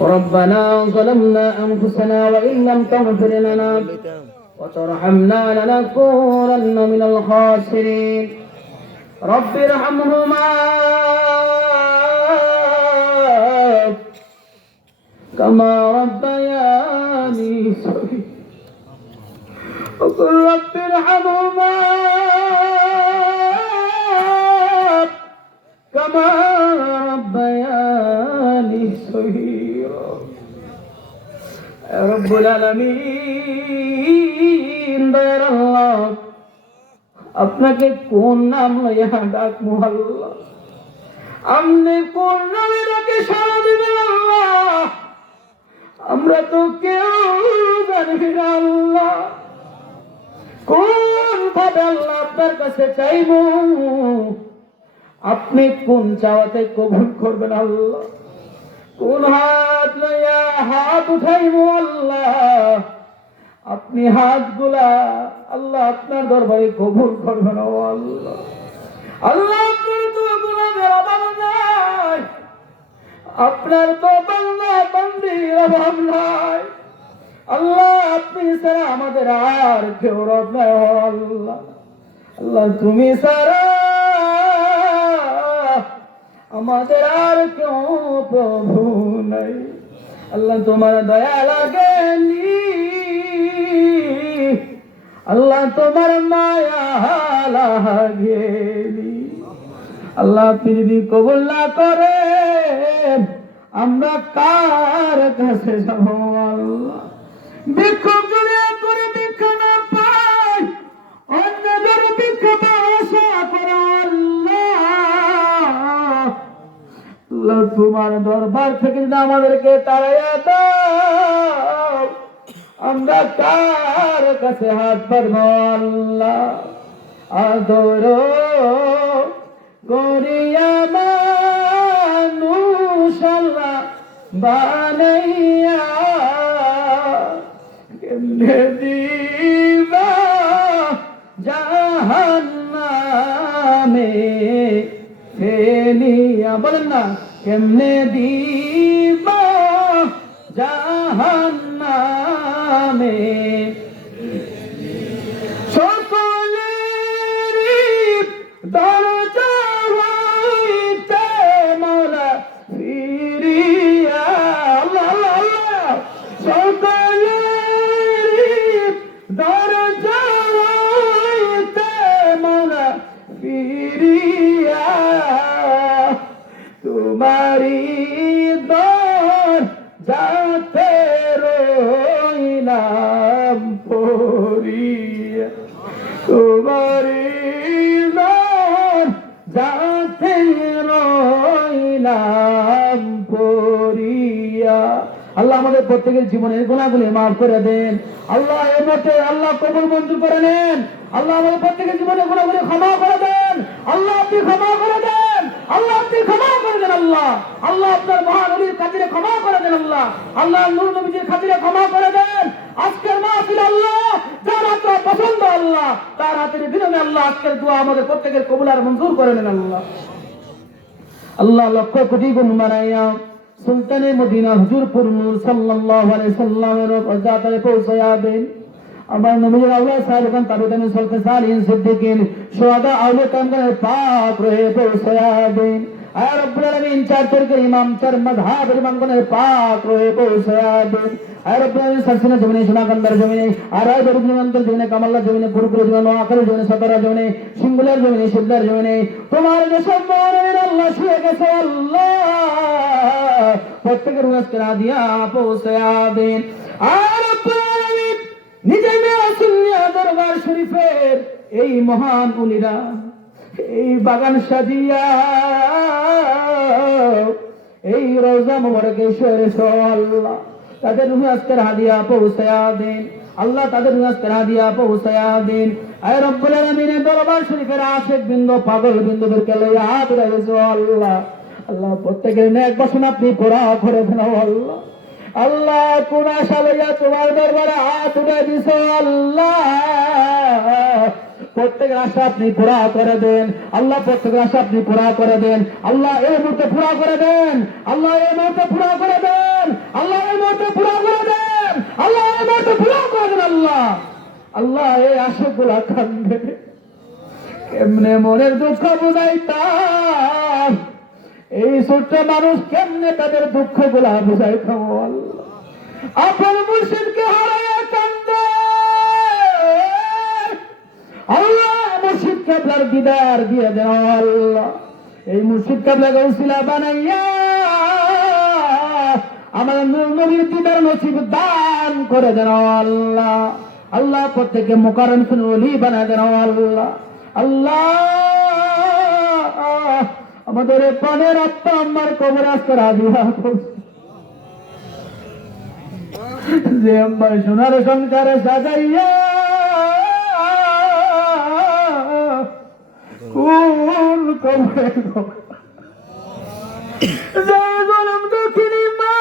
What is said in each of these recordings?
ربنا ظلمنا أنفسنا وإن لم تغفر لنا وترحمنا لنكونن من الخاسرين رب ارحمهما كما ربياني صغيرا وقل رب ارحمهما كما ربياني صغيرا رب العالمين দয়ার আল্লাহ আপনাকে কোন নাম লইয়া ডাকবো আল্লাহ আপনি কোন নামে ডাকে সাড়া দিবেন আল্লাহ আমরা তো কেউ জানি না আল্লাহ কোন ভাবে আল্লাহ আপনার কাছে চাইবো আপনি কোন চাওয়াতে কবুল করবেন আল্লাহ কোন হাত লইয়া হাত উঠাইবো আল্লাহ আপনি হাতগুলা আল্লাহ আপনার দরবারে কবুল করবেন ও আল্লাহ আল্লাহ আপনার তো গোলামের অভাব নাই আপনার তো বান্দা বান্দির অভাব নাই আল্লাহ আপনি ছাড়া আমাদের আর কেউ রব নাই ও আল্লাহ আল্লাহ তুমি ছাড়া আমাদের আর কেউ প্রভু নাই আল্লাহ তোমার দয়া লাগেনি আল্লাহ তোমার মায়া লাগেনি আল্লাহ আপনি যদি কবুল না করে আমরা কার কাছে যাব আল্লাহ ভিক্ষুক যদি করে ভিক্ষা না পাই অন্যদের ভিক্ষা আশা করো আল্লাহ তোমার দরবার থেকে যদি আমাদেরকে তাড়াইয়া দাও আমরা কার কাছে হাত পারবো আল্লাহ আদর গরিয়া মানুষ আল্লাহ বানাইয়া কেমনে দিবা জাহান্নামে ফেলিয়া বলেন না কেমনে দিবা জাহান্নামে সকলেরই দরজা হইতে মওলা ফিরিয়া আল্লাহ সকলেরই দরজা হইতে মওলা ফিরিয়া তোমারি যাতে রইলাম পড়িয়া তোমারি যাতে রইলাম পড়িয়া আল্লাহ আমাদের প্রত্যেকের জীবনের গুনাহগুলি মাফ করে দেন আল্লাহ এর মধ্যে আল্লাহ কবুল মঞ্জুর করে নেন আল্লাহ আমাদের প্রত্যেকের জীবনের গুনাহগুলি ক্ষমা করে দেন আল্লাহ আপনি ক্ষমা করে দেন আল্লাহ আপনি ক্ষমা করে দেন আল্লাহ আল্লাহ আপনার মহানবীর খাতিরে ক্ষমা করে দেন আল্লাহ আল্লাহ নূর নবীর খাতিরে ক্ষমা করে দেন আজকের মাহফিল আল্লাহ যার হাতে পছন্দ আল্লাহ তার হাতের বিনিময়ে আল্লাহ আজকের দোয়া আমাদের প্রত্যেকের কবুল আর মঞ্জুর করে নেন আল্লাহ আল্লাহ লক্ষ কোটি গুণ মানাইয়া সুলতানে মদিনা হুজুরপুর নূর সাল্লাল্লাহু আলাইহি সাল্লামের রওজাতে পৌঁছায়া দেন আমার নবীর আওলাদ সাহেবগণ তাবেদান সলকে সালিন সিদ্দিকিন শুহাদা আওলিয়া কামগানের পাক রহে পৌঁছায়া দেন আর রব্বুল আলামিন চার তরকে ইমাম চার মাযহাবের ইমামগণের পাক রহে পৌঁছায়া দেন আর রব্বুল আলামিন সারসিনা জমিনে সোনাকান্দার জমিনে আর আই বরুজনন্তর জমিনে কামাল্লা জমিনে পুরপুর জমিনে নোয়াখালী জমিনে সাতারা জমিনে সিঙ্গুলার জমিনে শিবদার জমিনে তোমার যে সম্মানের আল্লাহ শুয়ে গেছে আল্লাহ প্রত্যেকের রুয়াজকে দিয়া পৌঁছায়া দেন আর রব্বুল আলামিন নিজে মেয়া সুন্নিয়া দরবার শরীফের এই মহান উলিরা এই বাগান সাজিয়া এই রওজা মুবারকে শহরে আল্লাহ তাদের রুহে আজকের হাদিয়া পৌঁছায়া দেন আল্লাহ তাদের রুহে আজকের হাদিয়া পৌঁছায়া দেন আয় রব্বুল আলামিনের দরবার শরীফের আশিক বৃন্দ পাগল বৃন্দদেরকে লইয়া হাত রাখেছো আল্লাহ আল্লাহ প্রত্যেকের নেক বাসনা আপনি পুরা করে দেন আল্লাহ আল্লাহ কোন আশা লইয়া তোমার দরবারে হাত উঠে দিছো আল্লাহ প্রত্যেকের আশা আপনি পুরা করে দেন আল্লাহ, প্রত্যেকের আশা আপনি পুরা করে দেন আল্লাহ, এই মুহূর্তে পুরা করে দেন আল্লাহ, এই মুহূর্তে পুরা করে দেন আল্লাহ, এই মুহূর্তে পুরা করে দেন আল্লাহ, এই মুহূর্তে পুরা করে দেন আল্লাহ। আল্লাহ এই আশাগুলা কান্দে, কেমনে মনের দুঃখ বুঝাইতাম, এই ছোট্ট মানুষ কেমনে তাদের দুঃখ গুলা বুঝাইতাম আল্লাহ। আপন মুর্শিদকে হারাইয়া কান্দে আল্লাহ, মুর্শিদ কেবলার দিদার দিয়ে দেন আল্লাহ। এই মুর্শিদ কেবলাকে উসিলা বানাইয়া আমার নবীর দিদার নসিব দান করে দেন আল্লাহ। আল্লাহ প্রত্যেকে মুকাররম ওলি বানায় দেন আল্লাহ। আল্লাহ আমাদের প্রাণের আত্মা আমার কবর আজকে রাজিয়া যে আমার সোনার সংসারে সাজাইয়া কোন কবরে যে জনম দক্ষিণী মা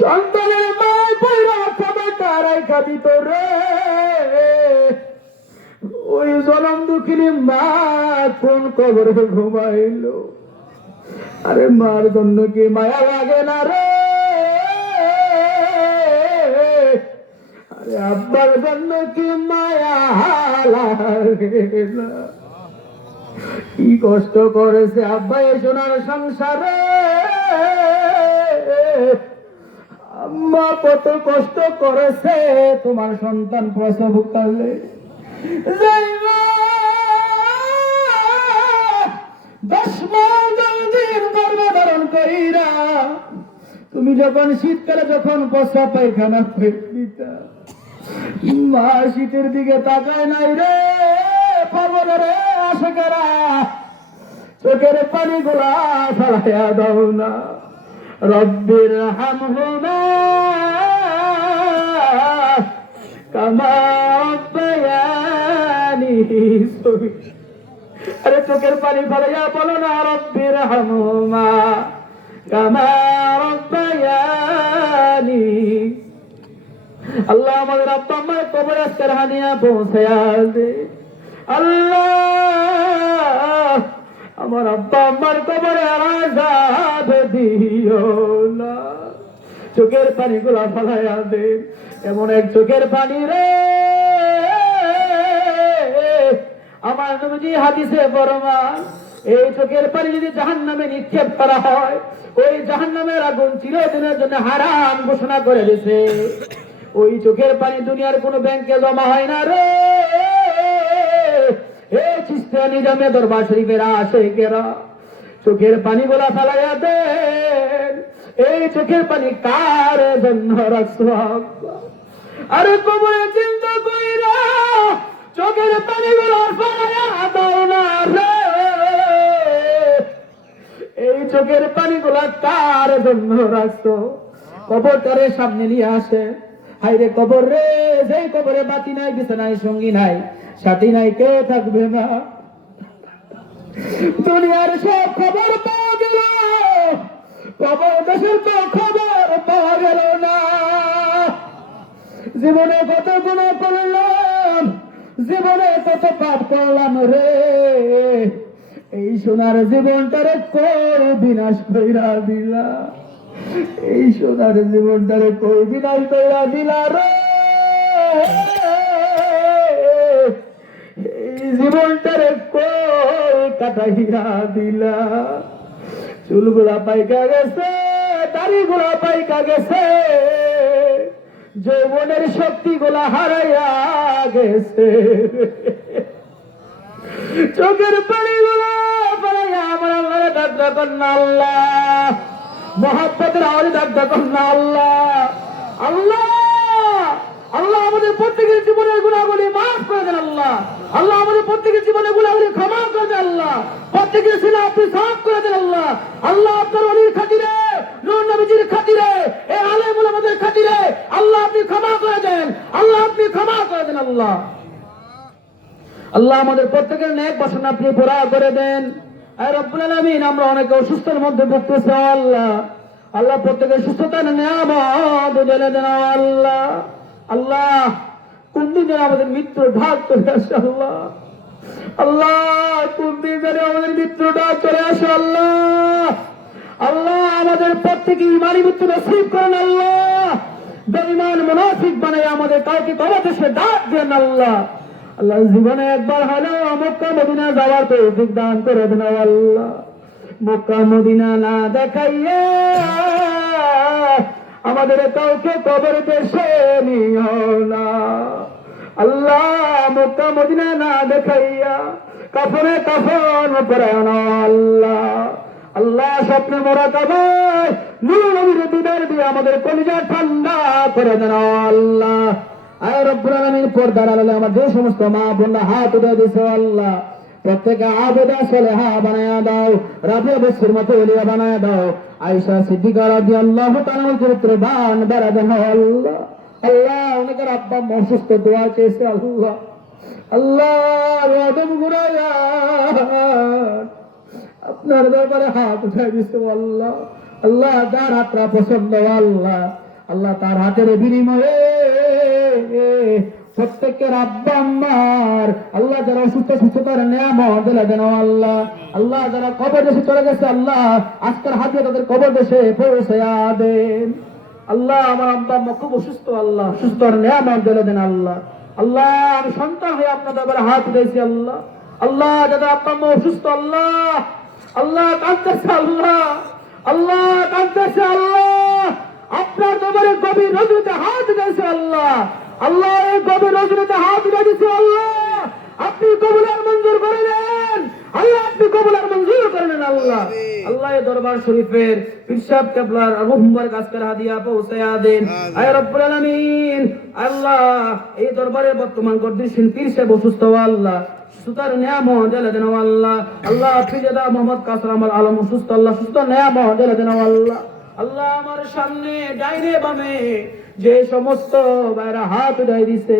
সন্তানের মায় পয়রা খাবে কারাই খাবি তো রে, ওই জনম দুঃখিনী মা কোন কবরে ঘুমাইল। আরে মার জন্য কি মায়া লাগে না রে, আরে আব্বার জন্য কি মায়া লাগে না। কি কষ্ট করেছে আব্বা এই সোনার সংসারে, আম্মা কত কষ্ট করেছে তোমার সন্তান প্রসব কালে। তুমি যখন শীতকালে যখন প্রস্রাব পায়খানা দিতা, মা শীতের দিকে তাকায় নাই রে, পাগল রে আশেকেরা, চোখের পানি গুলা ফেলাইয়া দাও না। রব্বির হামহুমা কামা রাব্বায়ানি সগীরা। আরে চোখের পানি ফেলাইয়া বলো না, রব্বির হামহুমা কামা রাব্বায়ানি। আল্লাহ আমাদের আব্বা আম্মার কবরে আজকের হানিয়া পৌঁছায়া দে আল্লাহ। আমার আব্বা আম্মার কবরে আযাব দিও না, চোখের পানি গুলা ফেলাইয়া দে। এমন এক চোখের পানি রে আমার নবীজি হাদিসে ফরমান, এই চোখের পানি যদি জাহান্নামে নিক্ষেপ করা হয়, ওই জাহান্নামের আগুন চিরদিনের জন্য হারাম ঘোষণা করে দিয়েছে। ওই চোখের পানি দুনিয়ার কোন ব্যাংকে জমা হয় না রে। এই চিশতিয়া নিজামে দরবার শরীফের আশিকেরা চোখের পানি গুলা ফেলাইয়া দেন। এই চোখের পানি কার জন্য রাখছো? আরে কবরে চিন্তা কইরা চোখের পানি গুলা ফেলাইয়া দাও না রে। এই চোখের পানি গুলা কার জন্য রাখছো? কবরটারে সামনে নিয়ে আসে, হাইরে কবর রে, যে কবরে বাতি নাই, বিছানায় সঙ্গী নাই, সাথী নাই, কেউ থাকবে না। দুনিয়ার সব খবর পাওয়া গেল, কবর দেশের তো খবর পাওয়া গেল না। জীবনে কত গুনাহ করলাম, জীবনে কত পাপ করলাম রে, এই সোনার জীবনটারে কই বিনাশ কইরা দিলা, এই সোনার জীবনটারে কই বিনাশ কইরা দিলা রে। এই জীবনটারে কই কাটাইয়া দিলা। চুলগুলা পাইকা গেছে, দাড়িগুলা পাইকা গেছে, যৌবনের শক্তি গুলা হারাইয়া গেছে। চোখের পানি গুলা পালাইয়া আমার আল্লাহরে ডাক ডাকন না আল্লাহ, মহব্বতের আওয়াজে ডাক ডাকন না আল্লাহ। আল্লাহ আল্লাহ আমাদের প্রত্যেকের জীবনের গুনাহগুলি মাফ করে দেন আল্লাহ। আল্লাহ আমাদের প্রত্যেকের জীবনের গুনাহগুলি ক্ষমা করে দেন আল্লাহ। প্রত্যেকের সিনা আপনি সাফ করে দেন আল্লাহ। আল্লাহ আপনার ওলির খাতিরে, নূর নবীজির খাতিরে, এই আলেম ওলামাদের খাতিরে আল্লাহ আপনি ক্ষমা করে দেন, আল্লাহ আপনি ক্ষমা করে দেন আল্লাহ। আল্লাহ আমাদের প্রত্যেকের নেক বাসনা আপনি পুরা করে দেন। আয় রব্বুল আলামিন, আমরা অনেকে অসুস্থের মধ্যে ভুগতেছি আল্লাহ। আল্লাহ প্রত্যেকের সুস্থতার নিয়ামত ঢেলে দেন আল্লাহ। আল্লাহ কোন দিন যেন আমাদের মৃত্যুর ঢাক চলে আসে আল্লাহ। আল্লাহ কোন দিন যেন আমাদের মৃত্যুর ঢাক চলে আসে আল্লাহ। আল্লাহ আমাদের প্রত্যেকে ইমানি মৃত্যু নসিব করেন আল্লাহ। বেঈমান মুনাফিক বানায় আমাদের কাউকে কবরে ডাক দেন আল্লাহ। আল্লাহ জীবনে একবার হলেও মক্কা মদিনা যাওয়ার তৌফিক দান করে দেন আল্লাহ। মক্কা মদিনা না দেখাইয়া আমাদের কাউকে কবরে দেশে নিও না আল্লাহ। মক্কা মদিনা না দেখাইয়া কাফনে কাফন পরায় না আল্লাহ। আল্লাহ স্বপ্নে মোরা কাবায় নূর নবীর দিদার দিয়ে আমাদের কলিজা ঠান্ডা করে দেন আল্লাহ। আয় রব্বুল আলামিন পর্দার আড়ালে আমার যে সমস্ত মা বোনরা হাত উঠে দিয়েছে আল্লাহ, প্রত্যেকে আবেদা সলেহা বানায়া দাও, রাবিয়া বসির মতো ওলিয়া বানায়া দাও, আয়েশা সিদ্দিকা রাদিয়াল্লাহু তাআলা চরিত্রবান বাড়া দেন আল্লাহ। আল্লাহ অনেকের আব্বা অসুস্থ, দোয়া চেয়েছে আল্লাহ। আল্লাহ আদম গুনাহগার আপনার ব্যাপারে হাত উঠে দিচ্ছে আল্লাহ। আল্লাহ যার হাতটা পছন্দ আল্লাহ, আল্লাহ তার হাতের বিনিময়ে প্রত্যেকের আব্বা আম্মার আল্লাহ যারা অসুস্থ সুস্থতার নিয়ামত দিলে দেন আল্লাহ। আল্লাহ যারা কবর দেশে চলে গেছে আল্লাহ আজকের হাতে তাদের কবর দেশে পৌঁছায়া দেন আল্লাহ। আমার আব্বা আম্মা খুব অসুস্থ আল্লাহ, সুস্থর নিয়ামত দিলে দেন আল্লাহ। আল্লাহ আমি সন্তান হয়ে আপনাদের ব্যাপারে হাত দিয়েছি আল্লাহ। আল্লাহ যাদের আব্বা আম্মা অসুস্থ আল্লাহ, আল্লাহ কাঁদতেছে আল্লাহ, আল্লাহ কাঁদতেছে আল্লাহ, আপনার দরবারে গভীর রজনীতে হাত দিয়েছে আল্লাহ। আল্লাহ এই গভীর রজনীতে হাত দিয়েছে আল্লাহ, আপনি কবুলের মঞ্জুর করে নেন আল্লাহ, আপনি কবুলের মঞ্জুর করে নেন আল্লাহ। আল্লাহ এই দরবার শরীফের পীর সাহেব কেবলার রূহ মুবারক আজকের হাদিয়া পৌঁছায়া দেন আয় রব্বুল আলামিন। আল্লাহ এই দরবারে বর্তমান গর্দিসিন পীর সাহেব অসুস্থ আল্লাহ, সুতার নিয়ামত দিলে দেন আল্লাহ। আল্লাহ ফিজাদা মোহাম্মদ কাসরাম আলম অসুস্থ আল্লাহ, সুস্থ নিয়ামত দিলে দেন আল্লাহ। আল্লাহ আমার সামনে ডাইনে বামে যে সমস্ত ভাইরা হাত উঠাই দিছে,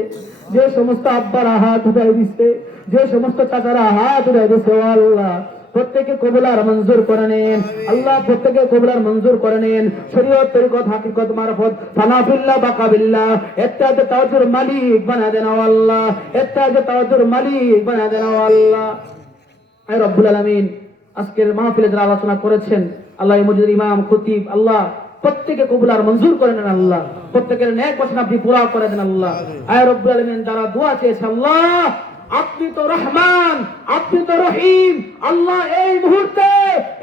যে সমস্ত আব্বারা হাত উঠাই দিছে, যে সমস্ত চাচারা হাত উঠাই দিছে আল্লাহ প্রত্যেকে কবুলার মঞ্জুর করে নেন আল্লাহ, প্রত্যেকে কবুলার মঞ্জুর করে নেন। শরীয়ত তরিকত হাকিকত মারফত ফানাফিল্লাহ বাকাবিল্লাহ ইত্যাদি তাওয়াজ্জুর মালিক বানা দেন আল্লাহ, ইত্যাদি তাওয়াজ্জুর মালিক বানা দেন আল্লাহ। আয় রব্বুল আলামিন আজকের মাহফিলে যারা আলোচনা করেছেন আল্লাহ, এই মসজিদের ইমাম খতিব আল্লাহ প্রত্যেকে কবুলার মঞ্জুর করে নেন আল্লাহ, প্রত্যেকের ন্যায় বচন আপনি পুরা করে দেন আল্লাহ। আয় রব্বুল আলামিন যারা দোয়া চেয়েছে আল্লাহ, আপনি তো রহমান, আপনি তো রহিম আল্লাহ, এই মুহূর্তে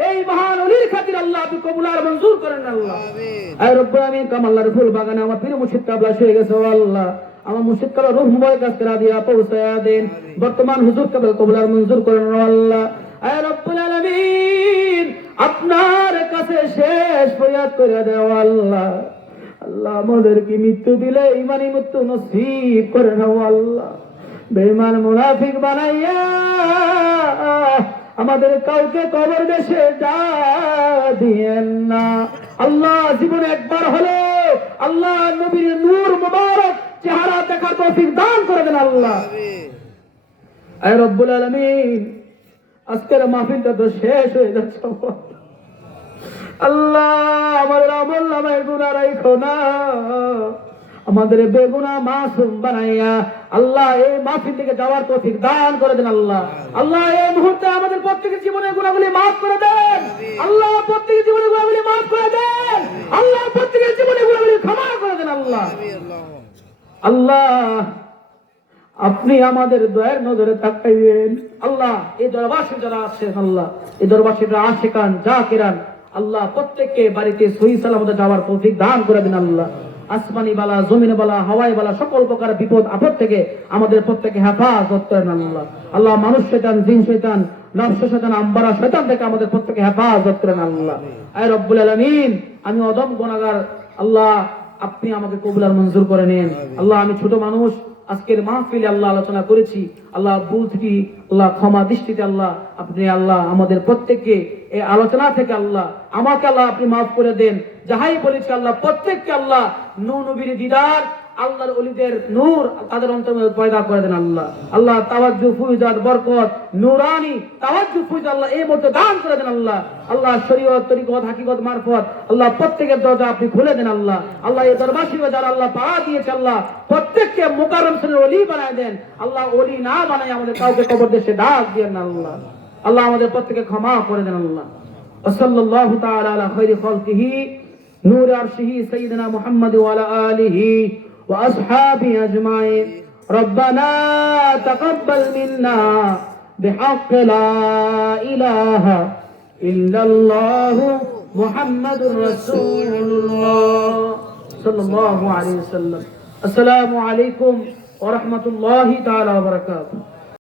এই মহান ওলির খাতির আল্লাহ আপনি কবুলার মঞ্জুর করেন আল্লাহ। আয় রব্বুল আলামিন কামাল্লাহর ফুল বাগানে আমার পীর মুর্শিদ কাবলা হয়ে গেছে আল্লাহ, আমার মুর্শিদ কাবলা রূহ মুবারক আজকে দিয়া পৌঁছায়া দেন, বর্তমান হুজুর কাবলা কবুলার মঞ্জুর করেন আল্লাহ। আয় রব্বুল আলামিন আপনার কাছে শেষ ফরিয়াদ করে দেও আল্লাহ। আল্লাহ আমাদেরকে মৃত্যু দিলে ইমানি মৃত্যু নসিব করে নাও আল্লাহ, বেঈমান মুনাফিক বানাইয়া আমাদের কাউকে কবর দেশে যা দিয়েন না আল্লাহ। জীবনে একবার হলে আল্লাহ নবীর নূর মুবারক চেহারা দেখার তৌফিক দান করে দেন আল্লাহ। আয় রব্বুল আলামিন আজকের মাহফিলটা তো শেষ হয়ে যাচ্ছে আল্লাহ, আমাদের আমল নামায় গুনাহ রাখো না, আমাদের বেগুনাহ মাসুম বানাইয়া আল্লাহ এই মাহফিল থেকে যাওয়ার তৌফিক দান করে দেন আল্লাহ। আল্লাহ এই মুহূর্তে আমাদের প্রত্যেকের জীবনের গুনাহগুলি মাফ করে দেন আল্লাহ, প্রত্যেকের জীবনের গুনাহগুলি মাফ করে দেন আল্লাহ, প্রত্যেকের জীবনের গুনাহগুলি ক্ষমা করে দেন আল্লাহ। আল্লাহ আপনি আমাদের দয়ার নজরে তাকাইবেন আল্লাহ। এই দরবাসী যারা আছেন আল্লাহ, এই দরবাসীরা আশিকান জাকিরান আল্লাহ প্রত্যেককে বাড়িতে সহি সালামতে যাওয়ার তৌফিক দান করে দেন আল্লাহ। আসমানি বালা, জমিনে বালা, হাওয়াই বালা সকল প্রকার বিপদ আপদ থেকে আমাদের প্রত্যেকে হেফাজত করেন আল্লাহ। আল্লাহ মানুষ শয়তান, জিন শয়তান, নফস শয়তান, আম্বারা শয়তান থেকে আমাদের প্রত্যেকে হেফাজত করেন আল্লাহ। আয় রব্বুল আলামিন আমি অদম গুনাহগার আল্লাহ, আপনি আমাকে কবুলার মঞ্জুর করে নেন আল্লাহ। আমি ছোট মানুষ, আজকের মাহফিলে আল্লাহ আলোচনা করেছি আল্লাহ, ভুল ত্রুটি আল্লাহ ক্ষমা দৃষ্টিতে আল্লাহ আপনি আল্লাহ আমাদের প্রত্যেককে এই আলোচনা থেকে আল্লাহ আমাকে আল্লাহ আপনি মাফ করে দেন। যাহাই বলেছি আল্লাহ প্রত্যেককে আল্লাহ নূর নবীর দিদার আল্লাহর ওলিদের নূর তাদের অন্তরে পয়দা করে দেন আল্লাহ। আল্লাহ তাওয়াজ্জু ফুয়দাত বরকত নূরানি তাওয়াজ্জু ফুয়দা আল্লাহ এই মুহূর্তে দান করে দেন আল্লাহ। আল্লাহ শরীয়ত তরিকত হাকিকত মারফত আল্লাহ প্রত্যেকের দরজা আপনি খুলে দেন আল্লাহ। আল্লাহ এই দরবার শরীফে যারা আল্লাহ পাওয়া দিয়েছে আল্লাহ প্রত্যেককে মুকাররম শ্রেণীর ওলি বানায় দেন আল্লাহ। ওলি না বানায় আমাদের কাউকে কবর দেশে ডাক দিয়েন না আল্লাহ। আল্লাহ আমাদের প্রত্যেককে ক্ষমা করে দেন আল্লাহ। সাল্লাল্লাহু তাআলা আলা খায়রি খালকিহি নূর আরশিহি সাইয়্যিদিনা মুহাম্মদ ওয়া আলা আলিহি ওয়া আসহাবিহি আজমাইন। রব্বানা তাকাব্বাল মিন্না বিহাক্কি লা ইলাহা ইল্লাল্লাহু মুহাম্মাদুর রাসূলুল্লাহ সাল্লাল্লাহু আলাইহি ওয়াসাল্লাম। আসসালামু আলাইকুম ওয়া রাহমাতুল্লাহি তাআলা ওয়া বারাকাতুহু।